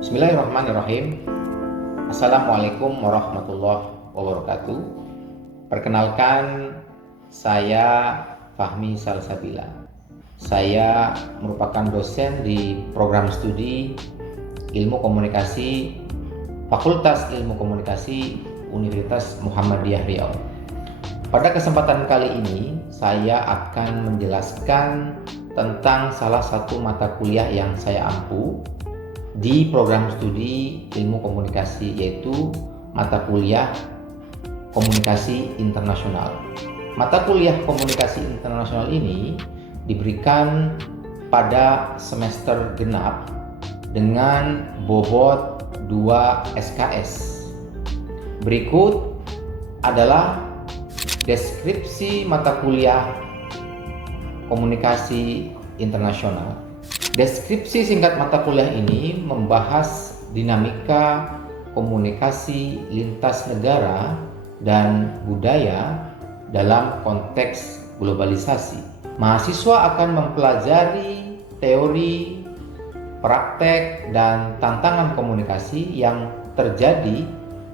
Bismillahirrahmanirrahim. Assalamualaikum warahmatullahi wabarakatuh. Perkenalkan, saya Fahmi Salsabila. Saya merupakan dosen di program studi Ilmu Komunikasi Fakultas Ilmu Komunikasi Universitas Muhammadiyah Riau. Pada kesempatan kali ini, saya akan menjelaskan tentang salah satu mata kuliah yang saya ampu di program studi Ilmu Komunikasi, yaitu mata kuliah Komunikasi Internasional. Mata kuliah Komunikasi Internasional ini diberikan pada semester genap dengan bobot 2 SKS. Berikut adalah deskripsi mata kuliah Komunikasi Internasional. Deskripsi singkat mata kuliah ini membahas dinamika komunikasi lintas negara dan budaya dalam konteks globalisasi. Mahasiswa akan mempelajari teori, praktek, dan tantangan komunikasi yang terjadi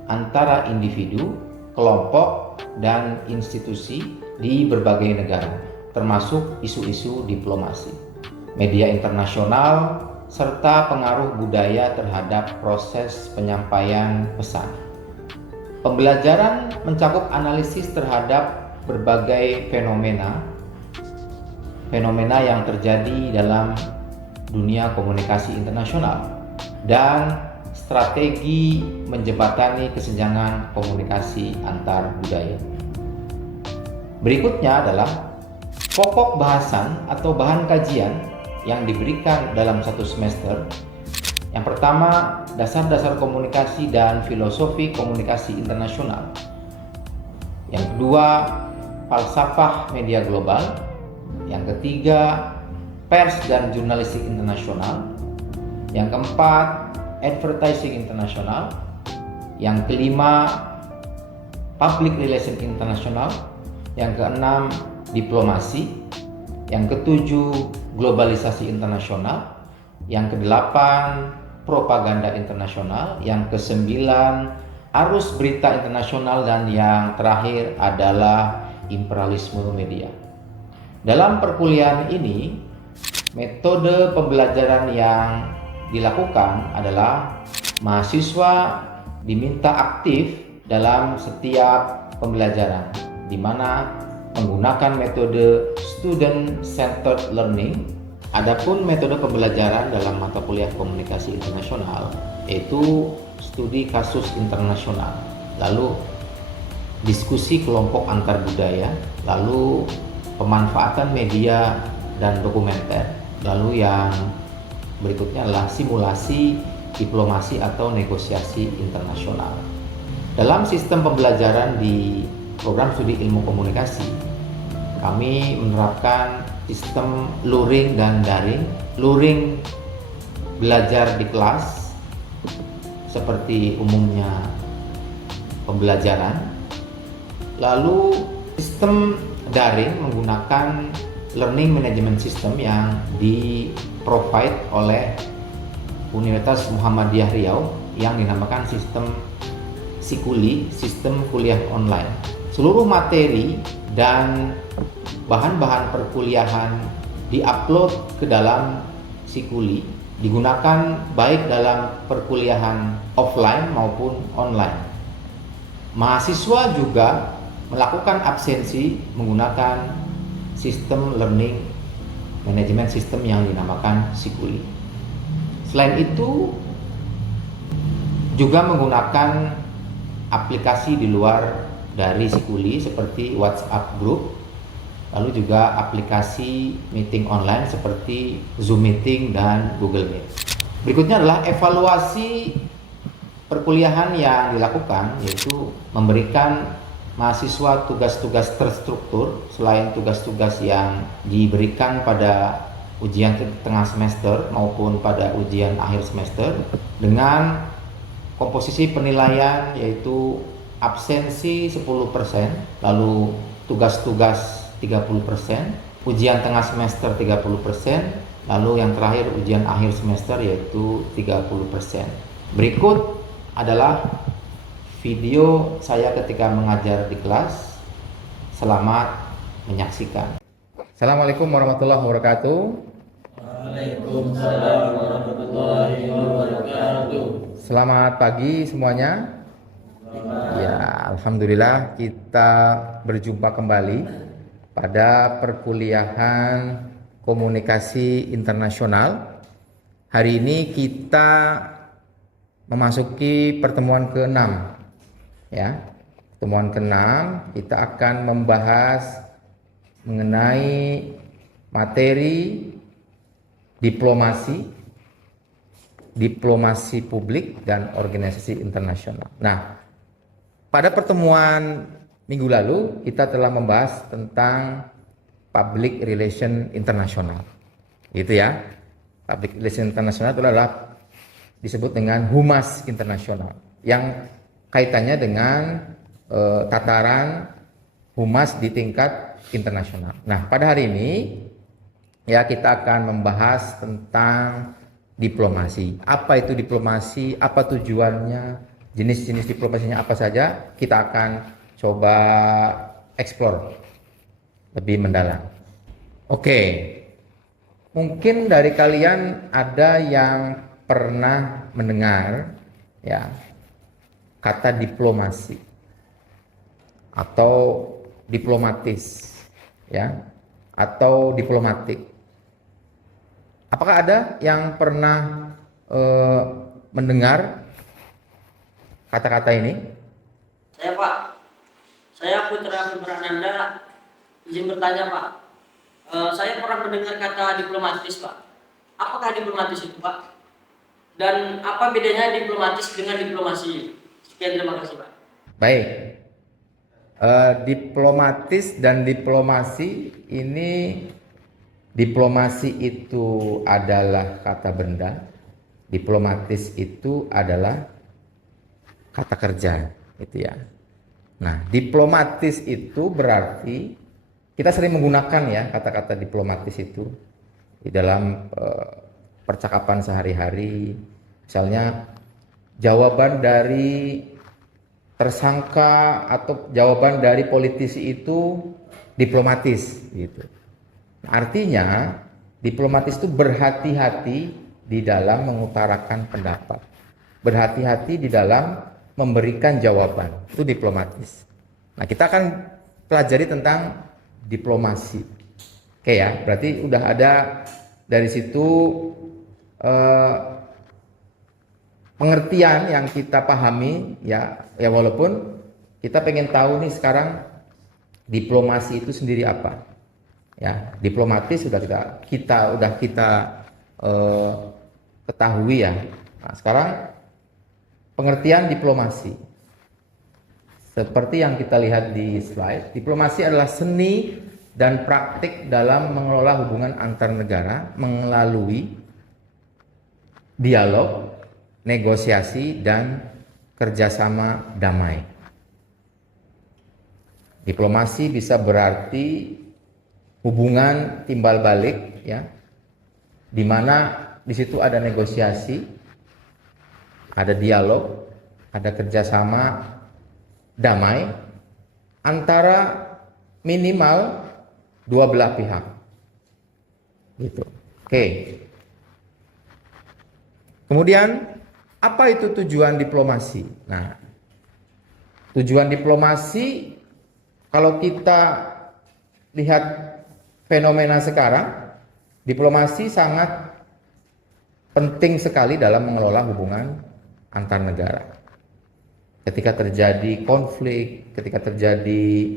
antara individu, kelompok, dan institusi di berbagai negara, termasuk isu-isu diplomasi, media internasional, serta pengaruh budaya terhadap proses penyampaian pesan. Pembelajaran mencakup analisis terhadap berbagai fenomena yang terjadi dalam dunia komunikasi internasional dan strategi menjembatani kesenjangan komunikasi antar budaya. Berikutnya adalah pokok bahasan atau bahan kajian yang diberikan dalam satu semester. Yang pertama, dasar-dasar komunikasi dan filosofi komunikasi internasional. Yang kedua, falsafah media global. Yang ketiga, pers dan jurnalistik internasional. Yang keempat, advertising internasional. Yang kelima, public relation internasional. Yang keenam, diplomasi. Yang ketujuh, globalisasi internasional. Yang kedelapan, propaganda internasional. Yang kesembilan, arus berita internasional. Dan yang terakhir adalah imperialisme media. Dalam perkuliahan ini, metode pembelajaran yang dilakukan adalah mahasiswa diminta aktif dalam setiap pembelajaran, di mana menggunakan metode student-centered learning. Adapun metode pembelajaran dalam mata kuliah komunikasi internasional yaitu studi kasus internasional, lalu diskusi kelompok antar budaya, lalu pemanfaatan media dan dokumenter, lalu yang berikutnya adalah simulasi diplomasi atau negosiasi internasional. Dalam sistem pembelajaran di program studi ilmu komunikasi, kami menerapkan sistem luring dan daring. Luring belajar di kelas seperti umumnya pembelajaran, lalu sistem daring menggunakan learning management system yang di-provide oleh Universitas Muhammadiyah Riau yang dinamakan sistem Sikuli, sistem kuliah online. Seluruh materi dan bahan-bahan perkuliahan diupload ke dalam Sikuli, digunakan baik dalam perkuliahan offline maupun online. Mahasiswa juga melakukan absensi menggunakan sistem learning management system yang dinamakan Sikuli. Selain itu, juga menggunakan aplikasi di luar dari Sikuli seperti WhatsApp Group, lalu juga aplikasi meeting online seperti Zoom Meeting dan Google Meet. Berikutnya adalah evaluasi perkuliahan yang dilakukan, yaitu memberikan mahasiswa tugas-tugas terstruktur selain tugas-tugas yang diberikan pada ujian tengah semester maupun pada ujian akhir semester, dengan komposisi penilaian yaitu absensi 10%, lalu tugas-tugas 30%, ujian tengah semester 30%, Lalu yang terakhir ujian akhir semester yaitu 30%. Berikut adalah video saya ketika mengajar di kelas. Selamat menyaksikan. Assalamualaikum warahmatullahi wabarakatuh. Waalaikumsalam warahmatullahi wabarakatuh. Selamat pagi semuanya. Ya, alhamdulillah kita berjumpa kembali pada perkuliahan komunikasi internasional. Hari ini kita memasuki pertemuan ke-6. Ya. Pertemuan ke-6 kita akan membahas mengenai materi diplomasi publik dan organisasi internasional. Nah, pada pertemuan minggu lalu kita telah membahas tentang public relation internasional. Gitu ya. Public relation internasional itu adalah disebut dengan humas internasional yang kaitannya dengan tataran humas di tingkat internasional. Nah, pada hari ini ya kita akan membahas tentang diplomasi. Apa itu diplomasi? Apa tujuannya? Jenis-jenis diplomasinya apa saja? Kita akan coba explore lebih mendalam. Oke, mungkin dari kalian ada yang pernah mendengar ya kata diplomasi atau diplomatis ya atau diplomatik. Apakah ada yang pernah mendengar kata-kata ini? Saya Pak, saya Putra Subrananda, izin bertanya Pak. Saya pernah mendengar kata diplomatis Pak. Apakah diplomatis itu Pak? Dan apa bedanya diplomatis dengan diplomasi? Sekian, terima kasih Pak. Baik, diplomatis dan diplomasi ini, diplomasi itu adalah kata benda, diplomatis itu adalah kata kerja, gitu ya. Nah, diplomatis itu berarti kita sering menggunakan ya kata-kata diplomatis itu di dalam percakapan sehari-hari. Misalnya jawaban dari tersangka atau jawaban dari politisi itu diplomatis gitu. Artinya diplomatis itu berhati-hati di dalam mengutarakan pendapat, berhati-hati di dalam memberikan jawaban, itu diplomatis. Nah, kita akan pelajari tentang diplomasi. Oke ya, berarti udah ada dari situ pengertian yang kita pahami ya walaupun kita pengen tahu nih sekarang diplomasi itu sendiri apa. Ya, diplomatis sudah kita ketahui ya. Nah, sekarang pengertian diplomasi. Seperti yang kita lihat di slide, diplomasi adalah seni dan praktik dalam mengelola hubungan antar negara melalui dialog, negosiasi, dan kerjasama damai. Diplomasi bisa berarti hubungan timbal balik, ya, di mana di situ ada negosiasi, ada dialog, ada kerjasama damai antara minimal dua belah pihak. Gitu. Oke. Kemudian apa itu tujuan diplomasi? Nah, tujuan diplomasi kalau kita lihat fenomena sekarang, diplomasi sangat penting sekali dalam mengelola hubungan antar negara. Ketika terjadi konflik, ketika terjadi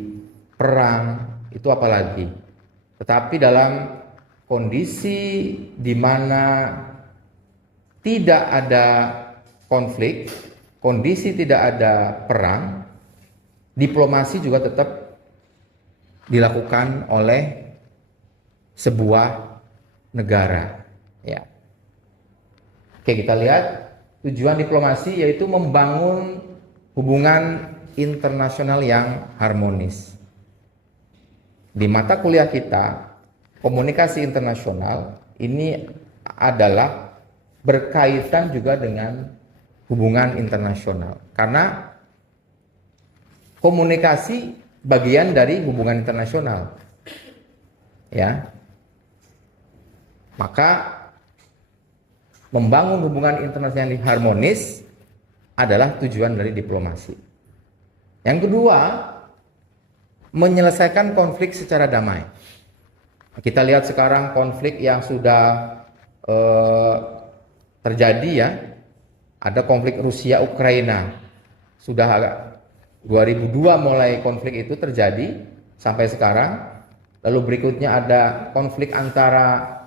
perang, itu apalagi. Tetapi dalam kondisi di mana tidak ada konflik, kondisi tidak ada perang, diplomasi juga tetap dilakukan oleh sebuah negara. Ya. Oke, kita lihat tujuan diplomasi yaitu membangun hubungan internasional yang harmonis. Di mata kuliah kita, komunikasi internasional ini adalah berkaitan juga dengan hubungan internasional. Karena komunikasi bagian dari hubungan internasional. Ya. Maka membangun hubungan internasional yang harmonis adalah tujuan dari diplomasi. Yang kedua, menyelesaikan konflik secara damai. Kita lihat sekarang konflik yang sudah terjadi ya. Ada konflik Rusia Ukraina. Sudah 2002 mulai konflik itu terjadi sampai sekarang. Lalu berikutnya ada konflik antara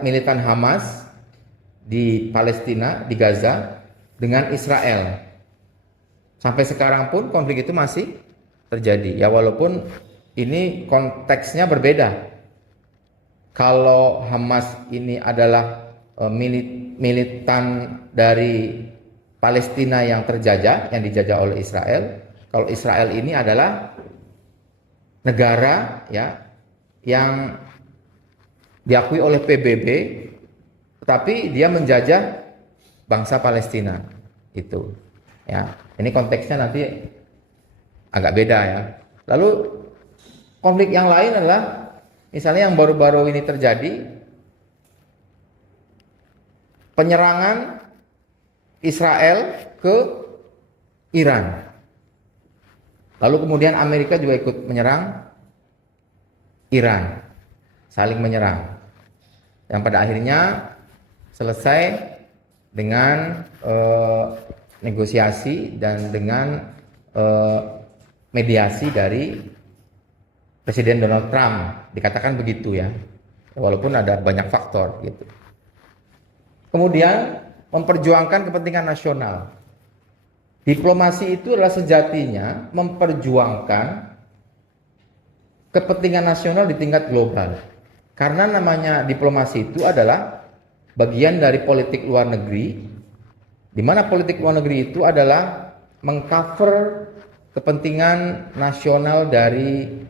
militan Hamas di Palestina, di Gaza dengan Israel. Sampai sekarang pun konflik itu masih terjadi. Ya walaupun ini konteksnya berbeda. Kalau Hamas ini adalah militan dari Palestina yang terjajah, yang dijajah oleh Israel. Kalau Israel ini adalah negara ya yang diakui oleh PBB, tetapi dia menjajah bangsa Palestina itu. Ya, ini konteksnya nanti agak beda ya. Lalu konflik yang lain adalah misalnya yang baru-baru ini terjadi, penyerangan Israel ke Iran. Lalu kemudian Amerika juga ikut menyerang Iran, saling menyerang. Yang pada akhirnya selesai dengan negosiasi dan dengan mediasi dari Presiden Donald Trump, dikatakan begitu ya, walaupun ada banyak faktor gitu. Kemudian memperjuangkan kepentingan nasional. Diplomasi itu adalah sejatinya memperjuangkan kepentingan nasional di tingkat global. Karena namanya diplomasi itu adalah bagian dari politik luar negeri, di mana politik luar negeri itu adalah mengcover kepentingan nasional dari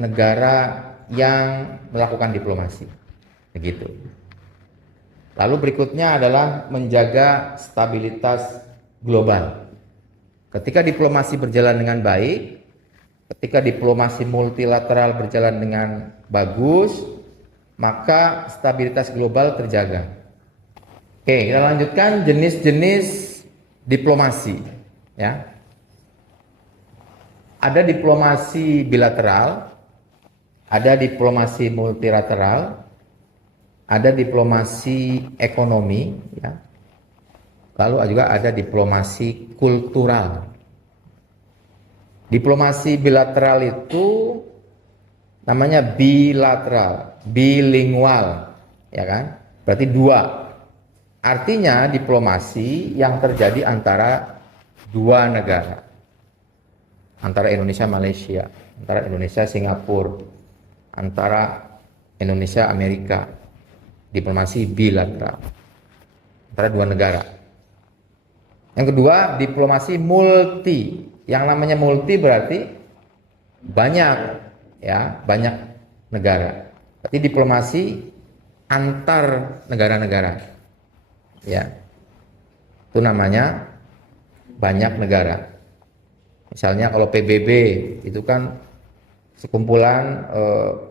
negara yang melakukan diplomasi. Begitu. Lalu berikutnya adalah menjaga stabilitas global. Ketika diplomasi berjalan dengan baik, ketika diplomasi multilateral berjalan dengan bagus, maka stabilitas global terjaga. Oke, kita lanjutkan jenis-jenis diplomasi. Ya, ada diplomasi bilateral, ada diplomasi multilateral, ada diplomasi ekonomi, ya. Lalu juga ada diplomasi kultural. Diplomasi bilateral itu namanya bilateral, bilingual, ya kan? Berarti dua. Artinya diplomasi yang terjadi antara dua negara. Antara Indonesia Malaysia, antara Indonesia Singapura, antara Indonesia Amerika. Diplomasi bilateral antara dua negara. Yang kedua, diplomasi multi. Yang namanya multi berarti banyak, ya, banyak negara. Berarti diplomasi antar negara-negara. Ya. Itu namanya banyak negara. Misalnya kalau PBB itu kan sekumpulan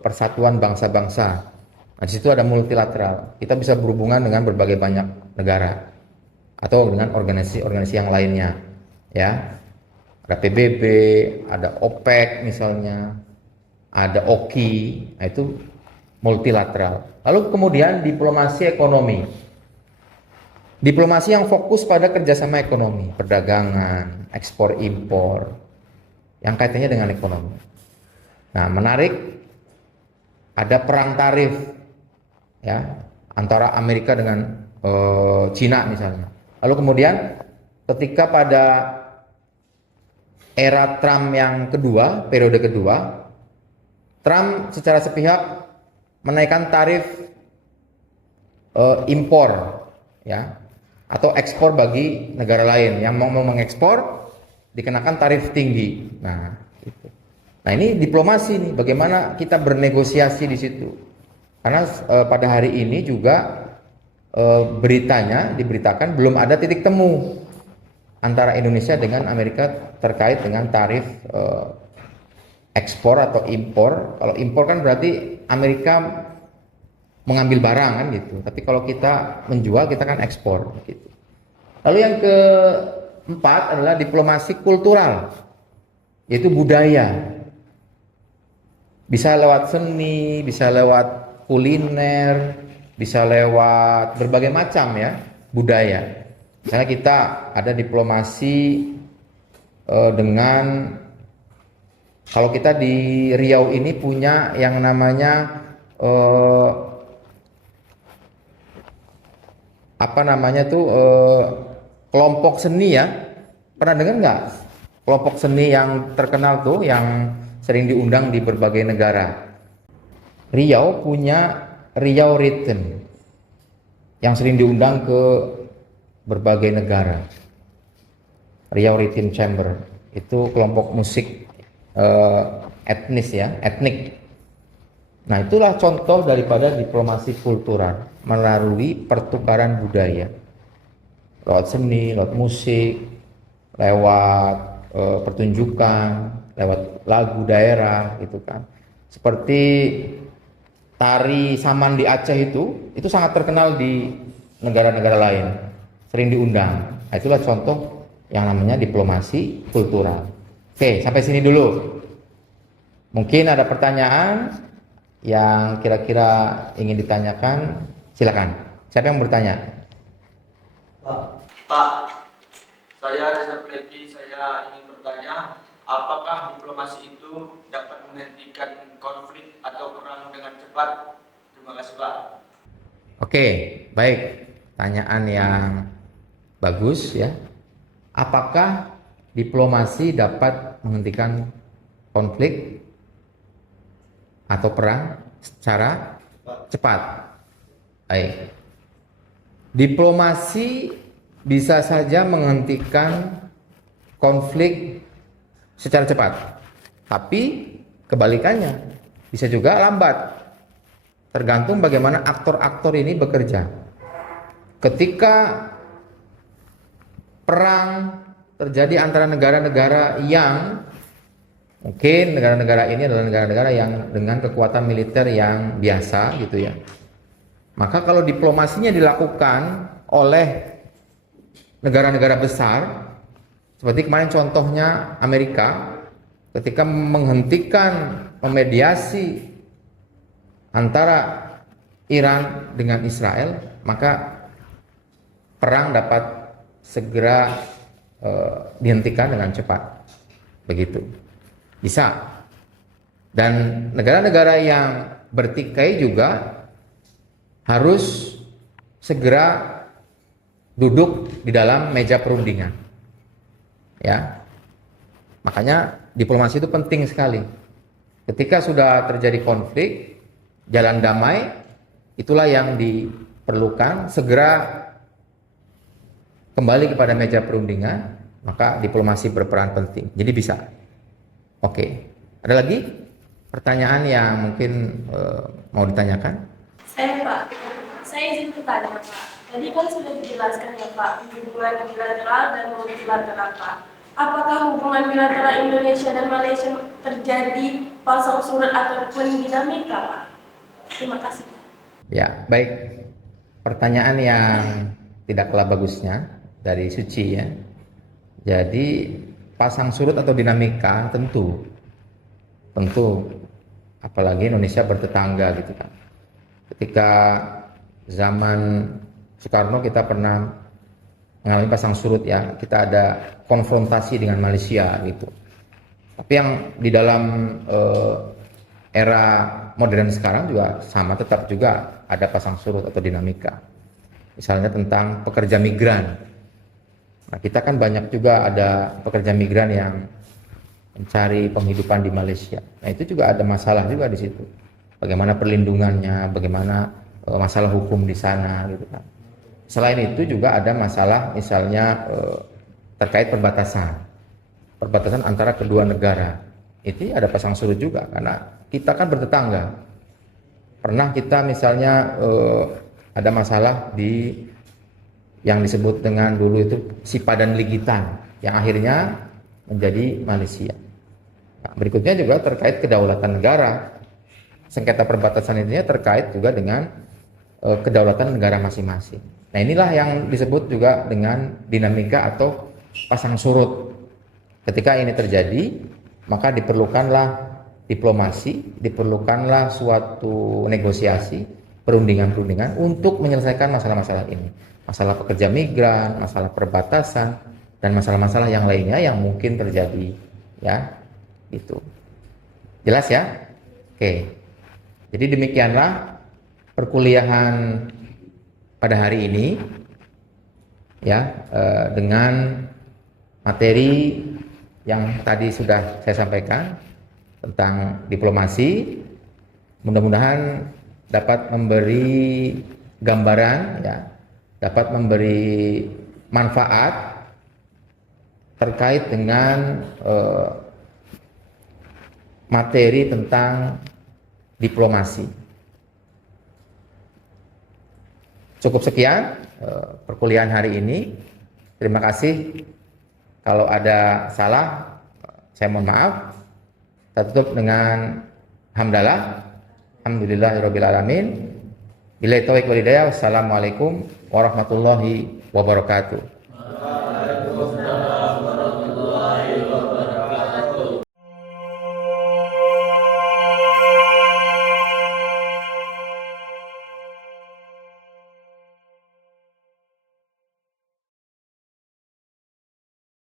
persatuan bangsa-bangsa. Nah, di situ ada multilateral. Kita bisa berhubungan dengan berbagai banyak negara atau dengan organisasi-organisasi yang lainnya, ya. Ada PBB, ada OPEC misalnya, ada OKI, nah itu multilateral. Lalu kemudian diplomasi ekonomi. Diplomasi yang fokus pada kerjasama ekonomi, perdagangan, ekspor impor, yang kaitannya dengan ekonomi. Nah, menarik, ada perang tarif, ya, antara Amerika dengan Cina misalnya. Lalu kemudian ketika pada era Trump yang kedua, periode kedua, Trump secara sepihak menaikkan tarif impor, ya, atau ekspor bagi negara lain yang mau mengekspor dikenakan tarif tinggi. Nah, itu. Nah, ini diplomasi nih, bagaimana kita bernegosiasi di situ. Karena pada hari ini juga beritanya diberitakan belum ada titik temu antara Indonesia dengan Amerika terkait dengan tarif ekspor atau impor. Kalau impor kan berarti Amerika mengambil barang kan gitu. Tapi kalau kita menjual kita kan ekspor gitu. Lalu yang keempat adalah diplomasi kultural, yaitu budaya. Bisa lewat seni, bisa lewat kuliner, bisa lewat berbagai macam ya budaya. Misalnya kita ada diplomasi dengan, kalau kita di Riau ini punya yang namanya kelompok seni ya. Pernah dengar nggak kelompok seni yang terkenal tuh yang sering diundang di berbagai negara? Riau punya Riau Rhythm yang sering diundang ke berbagai negara. Riau Rhythm Chamber itu kelompok musik etnis ya, etnik. Nah, itulah contoh daripada diplomasi kultural melalui pertukaran budaya lewat seni, lewat musik, lewat pertunjukan, lewat lagu daerah gitu kan. Seperti tari saman di Aceh itu sangat terkenal di negara-negara lain, sering diundang. Nah, itulah contoh yang namanya diplomasi kultural. Oke, sampai sini dulu. Mungkin ada pertanyaan yang kira-kira ingin ditanyakan, silakan. Siapa yang bertanya? Pak, saya Rizal Flepi, saya ingin bertanya, apakah diplomasi itu dapat menghentikan konflik atau perang dengan cepat? Terima kasih, Pak. Oke, baik. Pertanyaan yang bagus ya. Apakah diplomasi dapat menghentikan konflik atau perang secara cepat? Baik. Diplomasi bisa saja menghentikan konflik secara cepat, tapi kebalikannya bisa juga lambat. Tergantung bagaimana aktor-aktor ini bekerja. Ketika perang terjadi antara negara-negara yang mungkin negara-negara ini adalah negara-negara yang dengan kekuatan militer yang biasa gitu ya. Maka kalau diplomasinya dilakukan oleh negara-negara besar, seperti kemarin contohnya Amerika, ketika menghentikan memediasi antara Iran dengan Israel, maka perang dapat segera dihentikan dengan cepat. Begitu. Bisa. Dan negara-negara yang bertikai juga harus segera duduk di dalam meja perundingan. Ya. Makanya diplomasi itu penting sekali. Ketika sudah terjadi konflik, jalan damai itulah yang diperlukan, segera kembali kepada meja perundingan, maka diplomasi berperan penting. Jadi bisa. Oke. Ada lagi pertanyaan yang mungkin mau ditanyakan? Saya izin bertanya Pak. Tadi kan sudah dijelaskan ya Pak, hubungan bilateral dan multilateral Pak. Apakah hubungan bilateral Indonesia dan Malaysia terjadi pasang surut ataupun dinamika Pak? Terima kasih. Ya, baik. Pertanyaan yang tidak kalah bagusnya dari Suci ya. Jadi pasang surut atau dinamika tentu apalagi Indonesia bertetangga gitu kan. Ketika zaman Soekarno kita pernah mengalami pasang surut ya, kita ada konfrontasi dengan Malaysia gitu. Tapi yang di dalam era modern sekarang juga sama, tetap juga ada pasang surut atau dinamika. Misalnya tentang pekerja migran. Nah, kita kan banyak juga ada pekerja migran yang mencari penghidupan di Malaysia. Nah, itu juga ada masalah juga di situ. Bagaimana perlindungannya, bagaimana masalah hukum di sana gitu kan. Selain itu juga ada masalah misalnya terkait perbatasan antara kedua negara. Itu ada pasang surut juga karena kita kan bertetangga. pernah kita misalnya ada masalah di yang disebut dengan dulu itu Sipa dan Ligitan yang akhirnya menjadi Malaysia. Nah, berikutnya juga terkait kedaulatan negara. Sengketa perbatasan ini terkait juga dengan kedaulatan negara masing-masing. Nah, inilah yang disebut juga dengan dinamika atau pasang surut. Ketika ini terjadi, maka diperlukanlah diplomasi, diperlukanlah suatu negosiasi, perundingan-perundingan untuk menyelesaikan masalah-masalah ini. Masalah pekerja migran, masalah perbatasan, dan masalah-masalah yang lainnya yang mungkin terjadi, ya, itu. Jelas ya? Oke. Jadi demikianlah perkuliahan pada hari ini, ya, dengan materi yang tadi sudah saya sampaikan tentang diplomasi. Mudah-mudahan dapat memberi gambaran, ya, dapat memberi manfaat terkait dengan materi tentang diplomasi. Cukup sekian perkuliahan hari ini. Terima kasih. Kalau ada salah, saya mohon maaf. Kita tutup dengan hamdalah. Alhamdulillahirabbil alamin. Billahi taufiq wal hidayah. Wassalamualaikum warahmatullahi wabarakatuh.